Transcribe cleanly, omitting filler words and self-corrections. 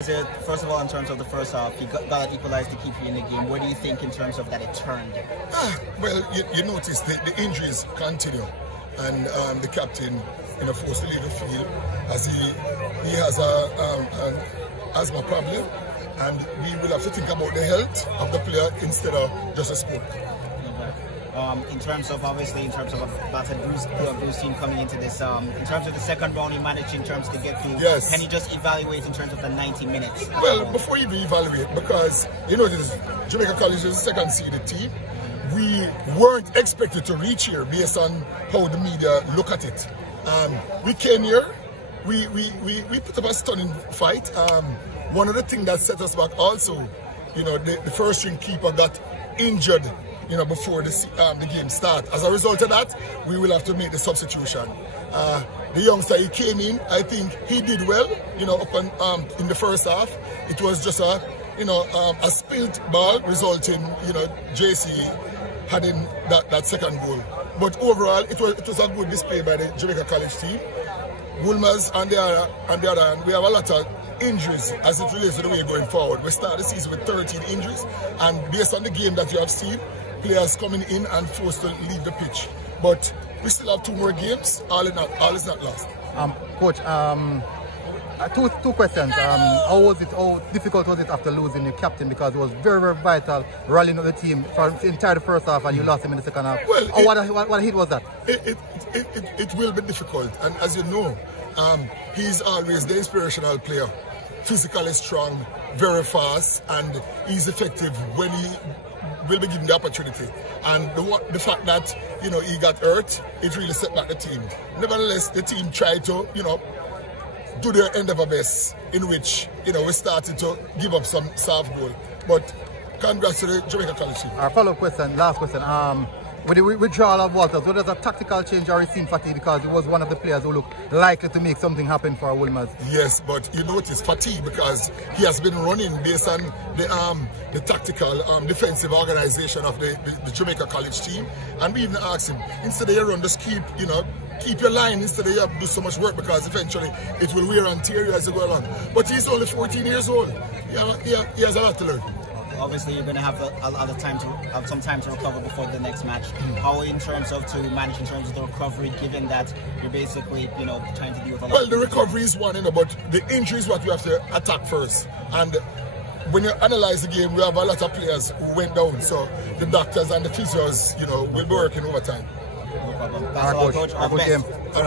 First of all, in terms of the first half, you got that equalized to keep you in the game. What do you think in terms of that it turned? Well, you notice the injuries continue, and the captain, forced to leave the field as he has an asthma problem, and we will have to think about the health of the player instead of just a sport. In terms of a battered Bruce team coming into this, in terms of the second round, you managed in terms to get through. Yes. Can you just evaluate in terms of the 90 minutes? Well, before you evaluate, because this Jamaica College is the second seeded team, we weren't expected to reach here based on how the media look at it. We came here, we put up a stunning fight. One of the things that set us back also, the first string keeper got injured before the game start. As a result of that, we will have to make the substitution. The youngster, he came in, I think he did well, in the first half. It was just a spilt ball resulting, JC having that second goal. But overall, it was a good display by the Jamaica College team. Wolmer's on the other hand, we have a lot of injuries as it relates to the way going forward. We start the season with 13 injuries, and based on the game that you have seen, players coming in and forced to leave the pitch. But we still have 2 more games. All is not lost. Coach, two questions. How difficult was it after losing your captain, because it was very, very vital rallying of the team for the entire first half, and you lost him in the second half? Well, what hit was that? It will be difficult, and as you know, he's always the inspirational player. Physically strong, very fast, and he's effective when he will be given the opportunity. And the fact that he got hurt, it really set back the team. Nevertheless, the team tried to do their end of our best, in which we started to give up some soft goal. But congrats to the Jamaica College team. Our follow-up question, last question. With the withdrawal of Walters, was there a tactical change or a team fatigue, because he was one of the players who looked likely to make something happen for Wolmer's? Yes, but you notice fatigue because he has been running based on the tactical defensive organization of the Jamaica College team, and we even asked him, instead of you run, just keep your line instead of you have to do so much work, because eventually it will wear and tear you as you go along. But he's only 14 years old. He has a lot to learn. Obviously, you're going to have some time to recover before the next match. How in terms of the recovery, given that you're basically trying to deal with a lot? Well, the recovery is one, but the injury is what we have to attack first. And when you analyze the game, we have a lot of players who went down, so the doctors and the physios, will be working overtime. No problem. That's all, Coach. All the best. All right.